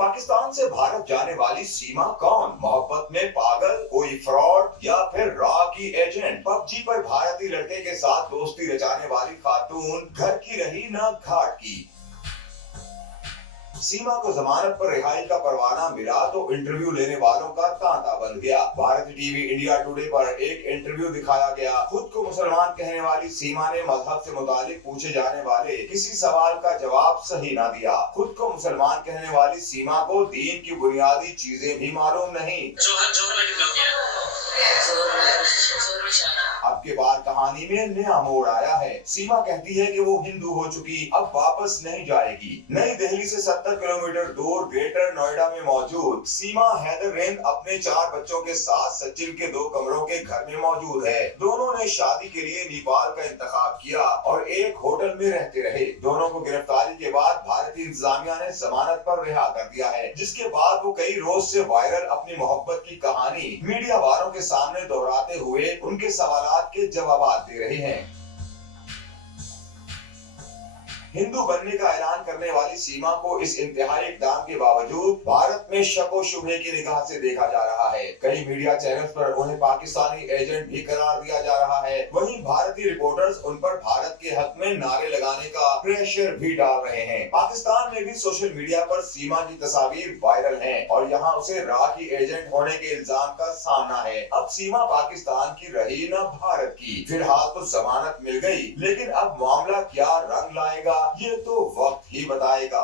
पाकिस्तान से भारत जाने वाली सीमा कौन? मोहब्बत में पागल, कोई फ्रॉड या फिर रॉ की एजेंट? पबजी पर भारतीय लड़के के साथ दोस्ती रचाने वाली खातून घर की रही न घाट की। सीमा को जमानत पर रिहाई का परवाना मिला तो इंटरव्यू लेने वालों का तांता बन गया। भारतीय टीवी इंडिया टुडे पर एक इंटरव्यू दिखाया गया। खुद को मुसलमान कहने वाली सीमा ने मजहब से मुतालिक पूछे जाने वाले किसी सवाल का जवाब सही न दिया। खुद को मुसलमान कहने वाली सीमा को दीन की बुनियादी चीजें भी मालूम नहीं। अब के बाद कहानी में नया मोड़ आया है। सीमा कहती है कि वो हिंदू हो चुकी, अब वापस नहीं जाएगी। नई दिल्ली से 70 किलोमीटर दूर ग्रेटर नोएडा में मौजूद सीमा हैदर अपने 4 बच्चों के साथ सचिन के 2 कमरों के घर में मौजूद है। दोनों ने शादी के लिए नेपाल का इंतखाब किया और एक होटल में रहते रहे। दोनों को गिरफ्तारी के बाद भारतीय इंतजामिया ने जमानत पर रिहा कर दिया है, जिसके बाद वो कई रोज से वायरल अपनी मोहब्बत की कहानी मीडिया वालों के सामने दोहराते हुए उनके सवालात के जवाब दे रहे हैं। हिंदू बनने का ऐलान करने वाली सीमा को इस इंतहाई इकदाम के बावजूद भारत में शक व शुबहे की निगाह से देखा जा रहा है। कई मीडिया चैनल्स पर उन्हें पाकिस्तानी एजेंट भी करार दिया जा रहा है। वहीं भारतीय रिपोर्टर्स उन पर भारत के हक में नारे लगाने का प्रेशर भी डाल रहे हैं। पाकिस्तान में भी सोशल मीडिया पर सीमा की तस्वीर वायरल है और यहाँ उसे रॉ की एजेंट होने के इल्जाम का सामना है। अब सीमा पाकिस्तान की रही न भारत की। फिलहाल तो जमानत मिल गई, लेकिन अब मामला क्या रंग लाएगा ये तो वक्त ही बताएगा।